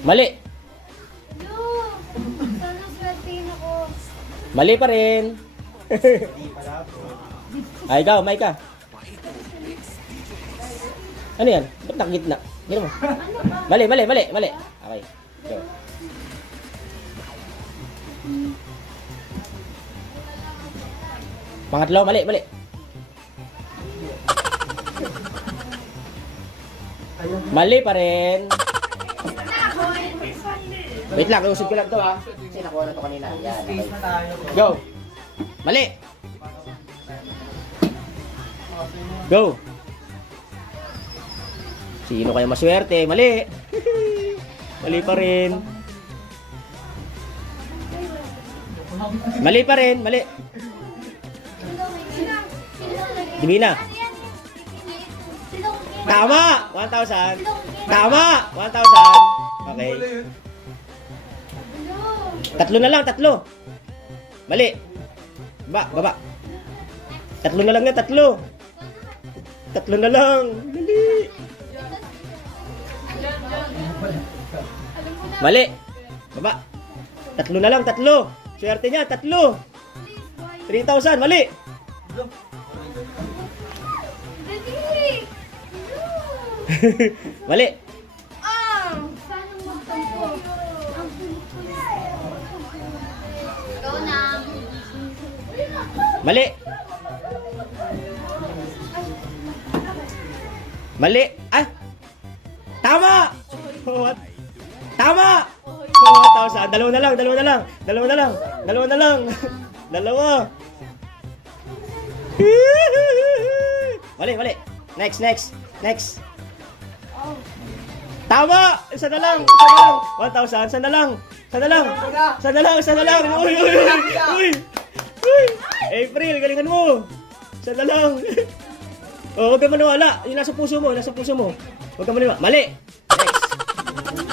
Mali. Yo! Sana swertein ako. Mali pa rin. Ay, ikaw, may ka. Ano yan? Ba't nakagitna? Gino mo. Mali. Okay. Go. Pangatlo, mali. Mali pa rin. Wait lang, iusip ko lang to ha. Kasi nakuha na to kanina. Yan, okay. Go. Mali. Go. Sino kaya maswerte? Mali. Mali pa rin. Mali pa rin. Mali. Divina. Tama! 1,000. Tama! 1,000. Okay. Tatlo na lang, tatlo. Mali. Baba. Tatlo na lang yan, tatlo. Tatlo na lang. Mali. Mali. Baba. Tatlo na lang, tatlo. Swerte niya, tatlo. 3,000, mali. Mali. Sana magtampo. Go na. Mali. Mali. Ah! Tama! What? Tama! 1,000. Dalawa na lang. Dalawa. Mali. Next. Tama! Isa na lang. 1,000. Isa na lang. Uy! April, galingan mo. Isa na lang. Oh, huwag ka maniwala. Yung nasa puso mo. Huwag ka maniwala. Mali.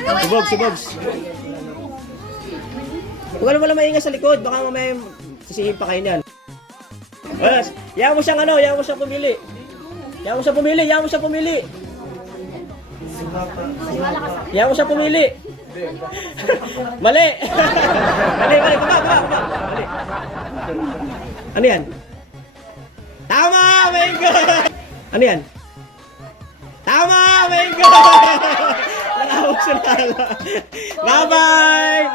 Next. Subogs. Huwag ka naman maingay sa likod. Baka mamaya sisihin pa kayo niyan. Wala. Yaw mo siyang pumili. Mali. Baba. Mali. Ano yan? Tama! My God! Ano yan? Tama! My God! Nakahawak sa lala. Bye-bye!